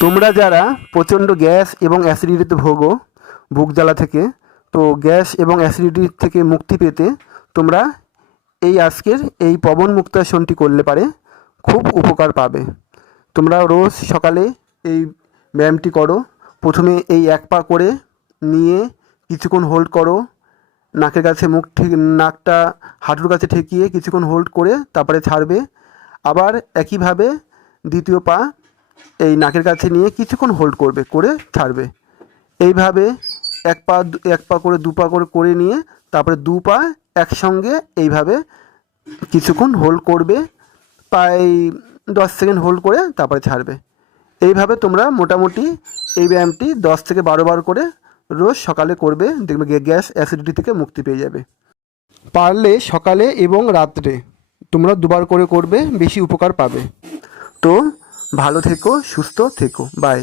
তোমরা যারা প্রচণ্ড গ্যাস এবং অ্যাসিডিটিতে ভোগো, বুক জ্বালা থেকে, তো গ্যাস এবং অ্যাসিডিটি থেকে মুক্তি পেতে তোমরা আজকের এই পবন মুক্তাসনটি করলে পারে খুব উপকার পাবে। তোমরা রোজ সকালে এই ব্যায়ামটি করো। প্রথমে এই এক পা করে নিয়ে কিছুক্ষণ হোল্ড করো, নাকের কাছে নাকটা হাঁটুর কাছে ঠেকিয়ে কিছুক্ষণ হোল্ড করে তারপরে ছাড়বে। আবার একইভাবে দ্বিতীয় পা এই নাকের কাছে নিয়ে কিছুক্ষণ হোল্ড করবে, করে ছাড়বে। এইভাবে এক পা করে দু পা করে নিয়ে তারপরে দু পা একসঙ্গে এইভাবে কিছুক্ষণ হোল্ড করবে, প্রায় 10 সেকেন্ড হোল্ড করে তারপরে ছাড়বে। এইভাবে তোমরা মোটামুটি এই ব্যায়ামটি 10 থেকে 12 বার করে রোজ সকালে করবে, দেখবে গ্যাস অ্যাসিডিটি থেকে মুক্তি পেয়ে যাবে। পারলে সকালে এবং রাত্রে তোমরা দুবার করে করবে, বেশি উপকার পাবে। তো ভালো থেকো, সুস্থ থেকো, বাই।